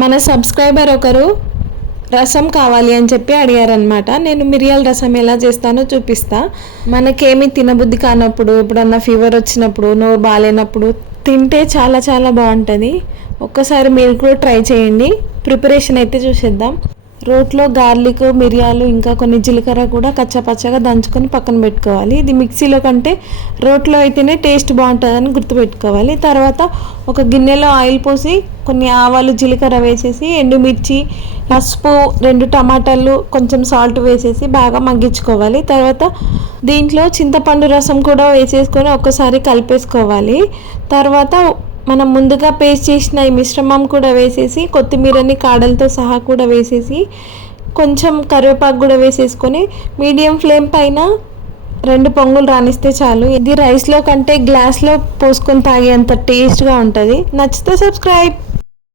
మన సబ్స్క్రైబర్ ఒకరు రసం కావాలి అని చెప్పి అడిగారనమాట. నేను మిరియాల రసం ఎలా చేస్తానో చూపిస్తా. మనకేమీ తినబుద్ధి కానప్పుడు, ఎప్పుడన్నా ఫీవర్ వచ్చినప్పుడు, నోరు బాగాలేనప్పుడు తింటే చాలా చాలా బాగుంటుంది. ఒక్కసారి మీరు కూడా ట్రై చేయండి. ప్రిపరేషన్ అయితే చూసేద్దాం. రోట్లో గార్లిక్, మిరియాలు, ఇంకా కొన్ని జీలకర్ర కూడా కచ్చాపచ్చగా దంచుకొని పక్కన పెట్టుకోవాలి. ఇది మిక్సీలో కంటే రోట్లో అయితేనే టేస్ట్ బాగుంటుందని గుర్తుపెట్టుకోవాలి. తర్వాత ఒక గిన్నెలో ఆయిల్ పోసి కొన్ని ఆవాలు, జీలకర్ర వేసేసి, ఎండుమిర్చి, పసుపు, 2 టమాటాలు, కొంచెం సాల్ట్ వేసేసి బాగా మగ్గించుకోవాలి. తర్వాత దీంట్లో చింతపండు రసం కూడా వేసేసుకొని ఒక్కసారి కలిపేసుకోవాలి. తర్వాత మనం ముందుగా పేస్ట్ చేసిన ఈ మిశ్రమం కూడా వేసేసి, కొత్తిమీరని కాడలతో సహా కూడా వేసేసి, కొంచెం కరివేపాకు కూడా వేసేసుకొని మీడియం ఫ్లేమ్ పైన 2 పొంగులు రానిస్తే చాలు. ఇది రైస్లో కంటే గ్లాస్లో పోసుకొని తాగేంత టేస్ట్గా ఉంటుంది. నచ్చితే సబ్స్క్రైబ్.